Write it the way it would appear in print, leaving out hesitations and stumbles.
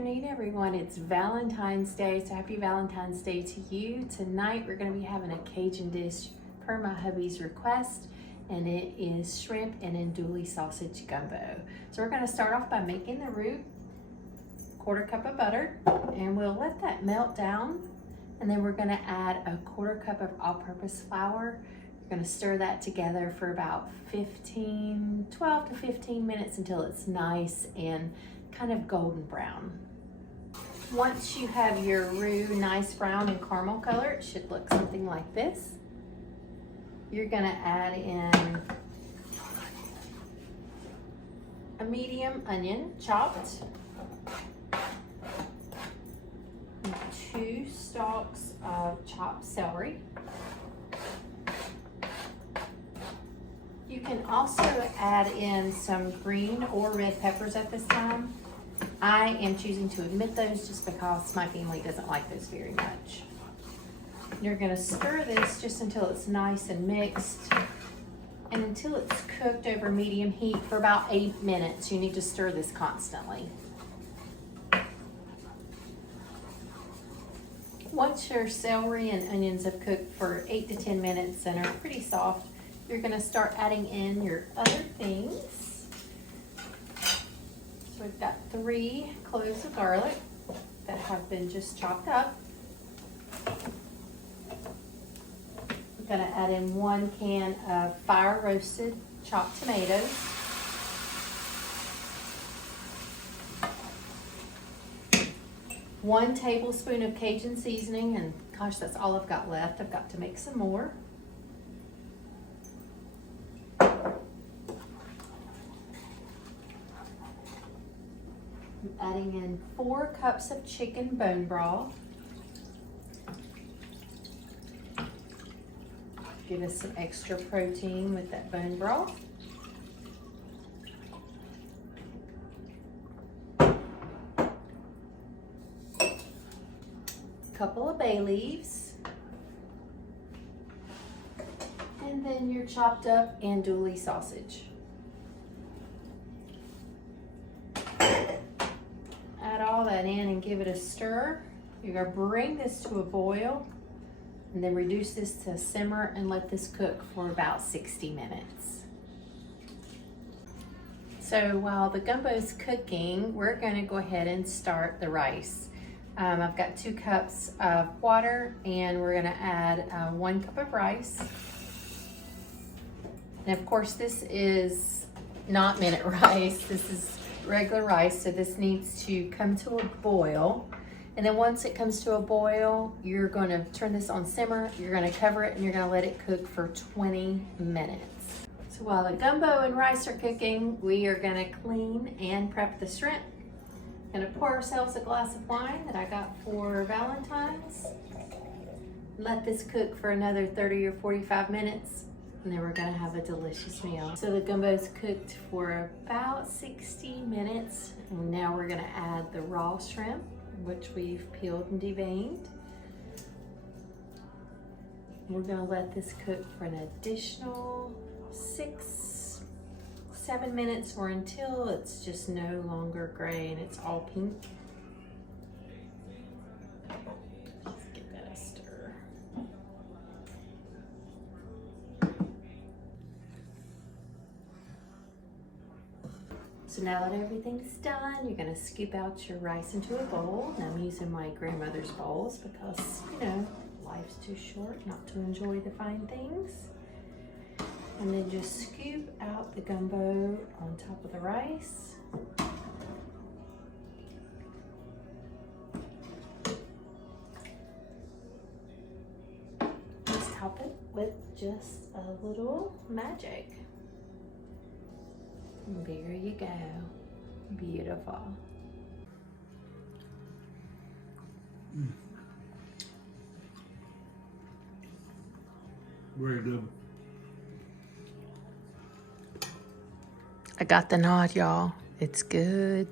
afternoon, everyone. It's Valentine's Day, so happy Valentine's Day to you. Tonight we're going to be having a Cajun dish per my hubby's request, and it is shrimp and andouille sausage gumbo. So we're going to start off by making the roux, 1/4 cup of butter, and we'll let that melt down, and then we're going to add a 1/4 cup of all-purpose flour. We're going to stir that together for about 12 to 15 minutes until it's nice and kind of golden brown. Once you have your roux nice brown and caramel color, it should look something like this. You're going to add in a medium onion chopped, 2 stalks of chopped celery. You can also add in some green or red peppers at this time. I am choosing to omit those just because my family doesn't like those very much. You're going to stir this just until it's nice and mixed, and until it's cooked over medium heat for about 8 minutes. You need to stir this constantly. Once your celery and onions have cooked for 8 to 10 minutes and are pretty soft, you're going to start adding in your other things. So we've got 3 cloves of garlic that have been just chopped up. We're going to add in 1 can of fire roasted chopped tomatoes. One tablespoon of Cajun seasoning, and gosh, that's all I've got left. I've got to make some more. I'm adding in 4 cups of chicken bone broth. Give us some extra protein with that bone broth. Couple of bay leaves, and then your chopped up andouille sausage. Add all that in and give it a stir. You're going to bring this to a boil and then reduce this to a simmer and let this cook for about 60 minutes. So while the gumbo's cooking, we're going to go ahead and start the rice. I've got 2 cups of water, and we're gonna add 1 cup of rice. And of course, this is not minute rice. This is regular rice, so this needs to come to a boil. And then once it comes to a boil, you're gonna turn this on simmer, you're gonna cover it, and you're gonna let it cook for 20 minutes. So while the gumbo and rice are cooking, we are gonna clean and prep the shrimp. Gonna pour ourselves a glass of wine that I got for Valentine's. Let this cook for another 30 or 45 minutes, and then we're gonna have a delicious meal. So the gumbo's cooked for about 60 minutes, and now we're gonna add the raw shrimp, which we've peeled and deveined. We're gonna let this cook for an additional 6-7 minutes, or until it's just no longer gray and it's all pink. Just give that a stir. So now that everything's done, you're gonna scoop out your rice into a bowl. And I'm using my grandmother's bowls because, you know, life's too short not to enjoy the fine things. And then just scoop out the gumbo on top of the rice. Just top it with just a little magic. And there you go. Beautiful. Very good. I got the nod, y'all. It's good.